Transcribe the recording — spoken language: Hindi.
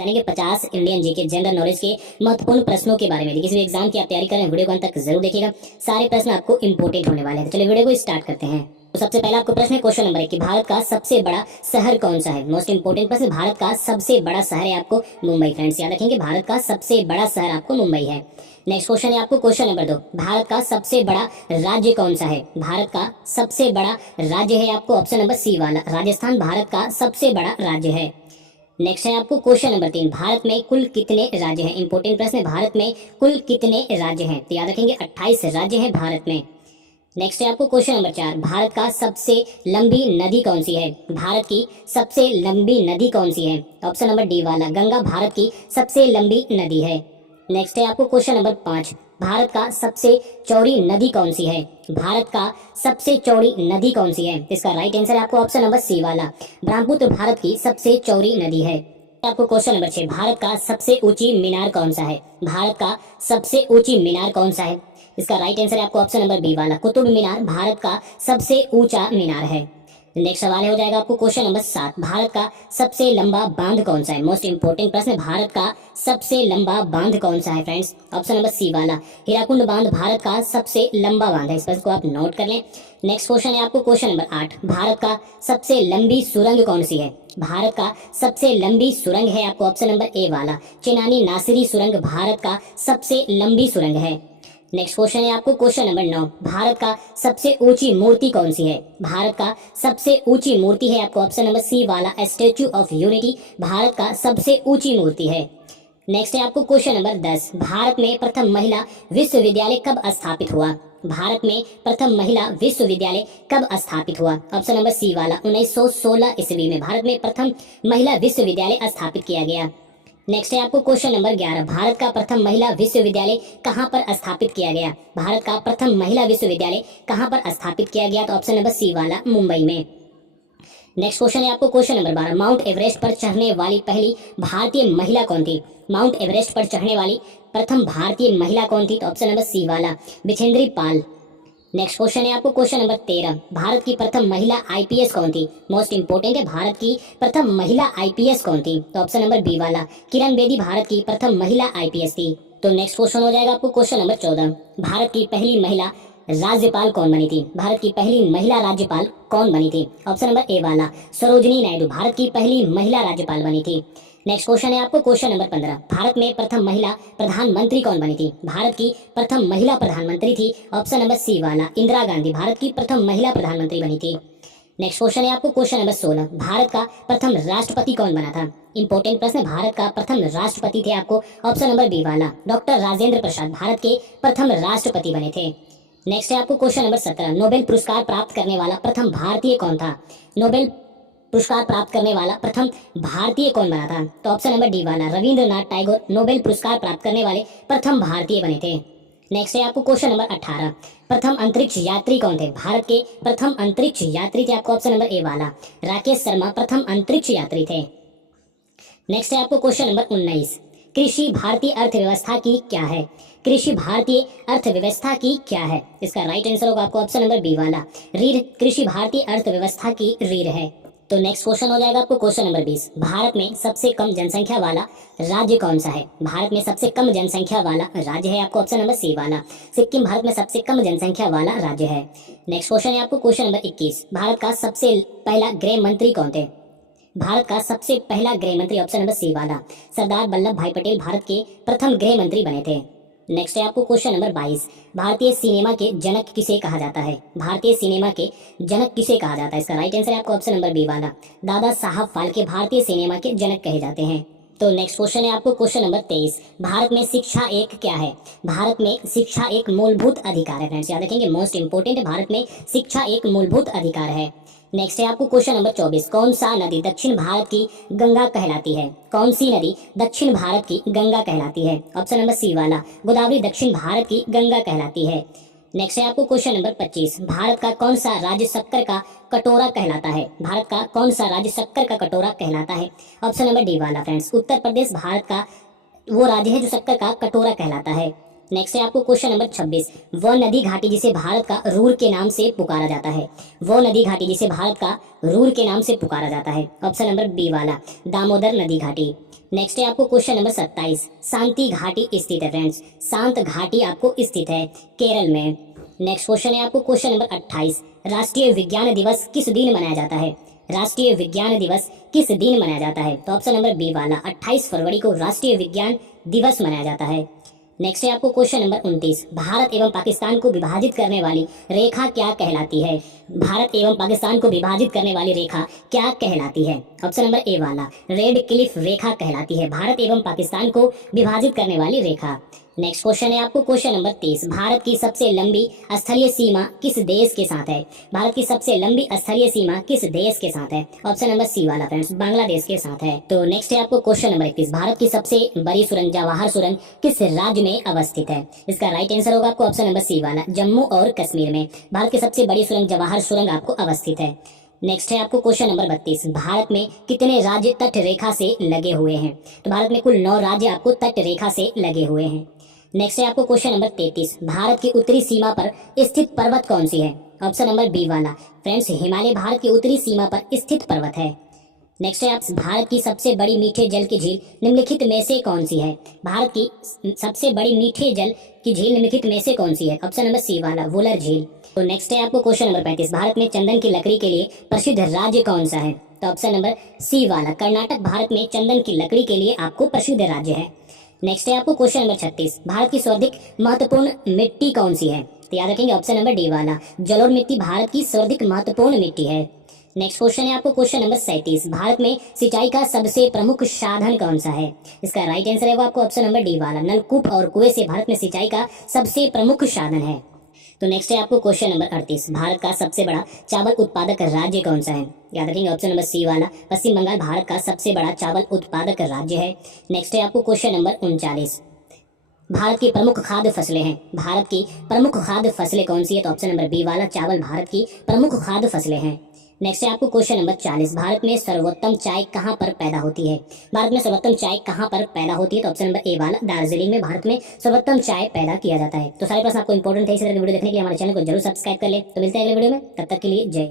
जानेंगे 50 इंडियन जीके जनरल नॉलेज के महत्वपूर्ण प्रश्नों के बारे में। किसी भी एग्जाम की आप तैयारी कर रहे हैं, वीडियो को अंत तक जरूर देखिएगा, सारे प्रश्न आपको इंपोर्टेंट होने वाले हैं। तो चलिए वीडियो को स्टार्ट करते हैं। तो सबसे पहला आपको प्रश्न है क्वेश्चन नंबर 1 कि भारत का सबसे बड़ा शहर कौन सा है। मोस्ट इंपोर्टेंट प्रश्न, भारत का सबसे बड़ा शहर है आपको मुंबई। फ्रेंड्स याद रखेंगे, भारत का सबसे बड़ा शहर आपको मुंबई है। नेक्स्ट क्वेश्चन है आपको क्वेश्चन नंबर 2, भारत का सबसे बड़ा राज्य कौन सा है। भारत का सबसे बड़ा राज्य है आपको ऑप्शन नंबर सी वाला राजस्थान, भारत का सबसे बड़ा राज्य है। नेक्स्ट है आपको क्वेश्चन नंबर 3, भारत में कुल कितने राज्य हैं। इंपोर्टेंट प्रश्न है, भारत में कुल कितने राज्य हैं। तो याद रखेंगे 28 राज्य हैं भारत में। नेक्स्ट है आपको क्वेश्चन नंबर 4, भारत का सबसे लंबी नदी कौन सी है। भारत की सबसे लंबी नदी कौन सी है। ऑप्शन नंबर डी वाला गंगा भारत की सबसे लंबी नदी है। नेक्स्ट है आपको क्वेश्चन नंबर 5, भारत का सबसे चौड़ी नदी कौन सी है। भारत का सबसे चौड़ी नदी कौन सी है। इसका राइट आंसर है आपको ऑप्शन नंबर सी वाला ब्रह्मपुत्र भारत की सबसे चौड़ी नदी है। आपको क्वेश्चन नंबर 6, भारत का सबसे ऊंची मीनार कौन सा है। भारत का सबसे ऊंची मीनार कौन सा है। इसका राइट आंसर है आपको ऑप्शन नंबर बी वाला कुतुब मीनार भारत का सबसे ऊंचा मीनार है। नेक्स्ट सवाल हो जाएगा आपको क्वेश्चन नंबर 7, भारत का सबसे लंबा बांध कौन सा है। मोस्ट इंपोर्टेंट प्रश्न, भारत का सबसे लंबा बांध कौन सा है। फ्रेंड्स ऑप्शन नंबर सी वाला हीराकुंड बांध भारत का सबसे लंबा बांध है। इस प्रश्न को आप नोट कर लें। नेक्स्ट क्वेश्चन है आपको क्वेश्चन नंबर 8, भारत का सबसे लंबी सुरंग कौन सी है। भारत का सबसे लंबी सुरंग है आपको ऑप्शन नंबर ए वाला चेनानी नासिरी सुरंग भारत का सबसे लंबी सुरंग है। नेक्स्ट क्वेश्चन है आपको क्वेश्चन नंबर 9, भारत का सबसे ऊंची मूर्ति कौन सी है। भारत का सबसे ऊंची मूर्ति है आपको ऑप्शन नंबर सी वाला स्टैच्यू ऑफ यूनिटी भारत का सबसे ऊंची मूर्ति है। नेक्स्ट है आपको क्वेश्चन नंबर 10, भारत में प्रथम महिला विश्वविद्यालय कब स्थापित हुआ। भारत में प्रथम महिला विश्वविद्यालय कब स्थापित हुआ। ऑप्शन नंबर सी वाला 1916 ईस्वी में भारत में प्रथम महिला विश्वविद्यालय स्थापित किया गया। नेक्स्ट है आपको क्वेश्चन नंबर 11, भारत का प्रथम महिला विश्वविद्यालय कहां पर स्थापित किया गया। भारत का प्रथम महिला विश्वविद्यालय कहां पर स्थापित किया गया। तो ऑप्शन नंबर सी वाला मुंबई में। नेक्स्ट क्वेश्चन है आपको क्वेश्चन नंबर 12, माउंट एवरेस्ट पर चढ़ने वाली पहली भारतीय महिला कौन थी। माउंट एवरेस्ट पर चढ़ने वाली प्रथम भारतीय महिला कौन थी। तो ऑप्शन नंबर सी वाला बिछेंद्री पाल। नेक्स्ट क्वेश्चन है आपको क्वेश्चन नंबर 13, भारत की प्रथम महिला आईपीएस कौन थी। मोस्ट इंपोर्टेंट है, भारत की प्रथम महिला आईपीएस कौन थी। तो ऑप्शन नंबर बी वाला किरण बेदी भारत की प्रथम महिला आईपीएस थी। तो नेक्स्ट क्वेश्चन हो जाएगा आपको क्वेश्चन नंबर 14, भारत की पहली महिला राज्यपाल कौन बनी थी। भारत की पहली महिला राज्यपाल कौन बनी थी। ऑप्शन नंबर ए वाला सरोजिनी नायडू भारत की पहली महिला राज्यपाल बनी थी। नेक्स्ट क्वेश्चन है आपको क्वेश्चन नंबर 15, भारत में प्रथम महिला प्रधानमंत्री कौन बनी थी। भारत की प्रथम महिला प्रधानमंत्री थी ऑप्शन नंबर सी वाला इंदिरा गांधी भारत की प्रथम महिला प्रधानमंत्री बनी थी। नेक्स्ट क्वेश्चन है आपको क्वेश्चन नंबर 16, भारत का प्रथम राष्ट्रपति कौन बना था। इंपोर्टेंट प्रश्न, भारत का प्रथम राष्ट्रपति थे आपको ऑप्शन नंबर बी वाला डॉक्टर राजेंद्र प्रसाद भारत के प्रथम राष्ट्रपति बने थे। नेक्स्ट है आपको क्वेश्चन नंबर 17, नोबेल पुरस्कार प्राप्त करने वाला प्रथम भारतीय कौन था। नोबेल पुरस्कार प्राप्त करने वाला प्रथम भारतीय कौन बना था। तो ऑप्शन नंबर डी वाला रविंद्रनाथ टैगोर नोबेल पुरस्कार प्राप्त करने वाले प्रथम भारतीय बने थे। नेक्स्ट है आपको क्वेश्चन नंबर 18, प्रथम अंतरिक्ष यात्री कौन थे। भारत के प्रथम अंतरिक्ष यात्री थे आपको ऑप्शन नंबर ए वाला राकेश शर्मा प्रथम अंतरिक्ष यात्री थे। नेक्स्ट है आपको क्वेश्चन नंबर 19, कृषि भारतीय अर्थव्यवस्था की क्या है। कृषि भारतीय अर्थव्यवस्था की क्या है। इसका राइट आंसर होगा आपको ऑप्शन नंबर बी वाला रीढ़। कृषि भारतीय अर्थव्यवस्था की रीढ़ है। तो नेक्स्ट क्वेश्चन हो जाएगा आपको क्वेश्चन नंबर 20, भारत में सबसे कम जनसंख्या वाला राज्य कौन सा है। भारत में सबसे कम जनसंख्या वाला राज्य है आपको ऑप्शन नंबर सी वाला सिक्किम भारत में सबसे कम जनसंख्या वाला राज्य है। नेक्स्ट क्वेश्चन है आपको क्वेश्चन नंबर 21, भारत का सबसे पहला गृह मंत्री कौन थे। भारत का सबसे पहला गृह मंत्री ऑप्शन नंबर सी वाला सरदार वल्लभ भाई पटेल भारत के प्रथम गृह मंत्री बने थे। नेक्स्ट है आपको क्वेश्चन नंबर 22, भारतीय सिनेमा के जनक किसे कहा जाता है। भारतीय सिनेमा के जनक किसे कहा जाता है। इसका राइट आंसर है आपको ऑप्शन नंबर बी वाला दादा साहब फाल्के भारतीय सिनेमा के जनक कहे जाते हैं। तो नेक्स्ट क्वेश्चन है आपको क्वेश्चन नंबर 23, भारत में शिक्षा एक क्या है। भारत में शिक्षा एक मूलभूत अधिकार है। फ्रेंड्स याद रखेंगे, मोस्ट इंपोर्टेंट है, भारत में शिक्षा एक मूलभूत अधिकार है। नेक्स्ट है आपको क्वेश्चन नंबर 24, कौन सा नदी दक्षिण भारत की गंगा कहलाती है। कौन सी नदी दक्षिण भारत की गंगा कहलाती है। ऑप्शन नंबर सी वाला गोदावरी दक्षिण भारत की गंगा कहलाती है। नेक्स्ट है आपको क्वेश्चन नंबर 25, भारत का कौन सा राज्य शक्कर का कटोरा कहलाता है। भारत का कौन सा राज्य शक्कर का कटोरा कहलाता है। ऑप्शन नंबर डी वाला फ्रेंड्स उत्तर प्रदेश भारत का वो राज्य है जो शक्कर का कटोरा कहलाता है। नेक्स्ट है आपको क्वेश्चन नंबर 26, वह नदी घाटी जिसे भारत का रूर के नाम से पुकारा जाता है। वह नदी घाटी जिसे भारत का रूर के नाम से पुकारा जाता है। ऑप्शन नंबर बी वाला दामोदर नदी घाटी। नेक्स्ट है आपको क्वेश्चन नंबर 27, शांति घाटी स्थित है फ्रेंड्स। शांत घाटी आपको स्थित है केरल में। नेक्स्ट क्वेश्चन है आपको क्वेश्चन नंबर 28, राष्ट्रीय विज्ञान दिवस किस दिन मनाया जाता है। राष्ट्रीय विज्ञान दिवस किस दिन मनाया जाता है। तो ऑप्शन नंबर बी वाला 28 फरवरी को राष्ट्रीय विज्ञान दिवस मनाया जाता है। नेक्स्ट है आपको क्वेश्चन नंबर 29, भारत एवं पाकिस्तान को विभाजित करने वाली रेखा क्या कहलाती है। भारत एवं पाकिस्तान को विभाजित करने वाली रेखा क्या कहलाती है। ऑप्शन नंबर ए वाला रेड क्लिफ रेखा कहलाती है भारत एवं पाकिस्तान को विभाजित करने वाली रेखा। नेक्स्ट क्वेश्चन है आपको क्वेश्चन नंबर 30, भारत की सबसे लंबी स्थलीय सीमा किस देश के साथ है। भारत की सबसे लंबी स्थलीय सीमा किस देश के साथ है। ऑप्शन नंबर सी वाला फ्रेंड्स बांग्लादेश के साथ है। तो नेक्स्ट है आपको क्वेश्चन नंबर 31, भारत की सबसे बड़ी सुरंग जवाहर सुरंग किस राज्य में अवस्थित है। इसका राइट आंसर होगा आपको ऑप्शन नंबर सी वाला जम्मू और कश्मीर में भारत की सबसे बड़ी सुरंग जवाहर सुरंग आपको अवस्थित है। नेक्स्ट है आपको क्वेश्चन नंबर 32, भारत में कितने राज्य तट रेखा से लगे हुए हैं। तो भारत में कुल 9 राज्य आपको तट रेखा से लगे हुए हैं। नेक्स्ट है आपको क्वेश्चन नंबर 33, भारत की उत्तरी सीमा पर स्थित पर्वत कौन सी है। ऑप्शन नंबर बी वाला फ्रेंड्स हिमालय भारत की उत्तरी सीमा पर स्थित पर्वत है। नेक्स्ट है आप भारत की सबसे बड़ी मीठे जल की झील निम्नलिखित में से कौन सी है। भारत की सबसे बड़ी मीठे जल की झील निम्नलिखित में से कौन सी है। ऑप्शन नंबर सी वाला वुलर झील। तो नेक्स्ट है आपको क्वेश्चन नंबर 35, भारत में चंदन की लकड़ी के लिए प्रसिद्ध राज्य कौन सा है। तो ऑप्शन नंबर सी वाला कर्नाटक भारत में चंदन की लकड़ी के लिए आपको प्रसिद्ध राज्य है। नेक्स्ट है आपको क्वेश्चन नंबर 36, भारत की सर्वाधिक महत्वपूर्ण मिट्टी कौन सी है। तो याद रखेंगे ऑप्शन नंबर डी वाला जलोढ़ मिट्टी भारत की सर्वाधिक महत्वपूर्ण मिट्टी है। नेक्स्ट क्वेश्चन है आपको क्वेश्चन नंबर 37, भारत में सिंचाई का सबसे प्रमुख साधन कौन सा है। इसका राइट आंसर है वो आपको ऑप्शन नंबर डी वाला नलकूप और कुएं से भारत में सिंचाई का सबसे प्रमुख साधन है। तो नेक्स्ट है आपको क्वेश्चन नंबर 38, भारत का सबसे बड़ा चावल उत्पादक राज्य कौन सा है। याद रखेंगे ऑप्शन नंबर सी वाला पश्चिम बंगाल भारत का सबसे बड़ा चावल उत्पादक राज्य है। नेक्स्ट है आपको क्वेश्चन नंबर 39, भारत की प्रमुख खाद्य फसलें हैं। भारत की प्रमुख खाद्य फसलें कौन सी है। तो ऑप्शन नंबर बी वाला चावल भारत की प्रमुख खाद्य फसलें हैं। नेक्स्ट है आपको क्वेश्चन नंबर 40, भारत में सर्वोत्तम चाय कहाँ पर पैदा होती है। भारत में सर्वोत्तम चाय कहाँ पर पैदा होती है। तो ऑप्शन नंबर ए वाला दार्जिलिंग में भारत में सर्वोत्तम चाय पैदा किया जाता है। तो सारे प्रश्न आपको इंपॉर्टेंट है, इसी तरह की वीडियो देखने के लिए हमारे चैनल को जरूर सब्सक्राइब कर ले। तो मिलते हैं अगले वीडियो में, तब तक के लिए जय।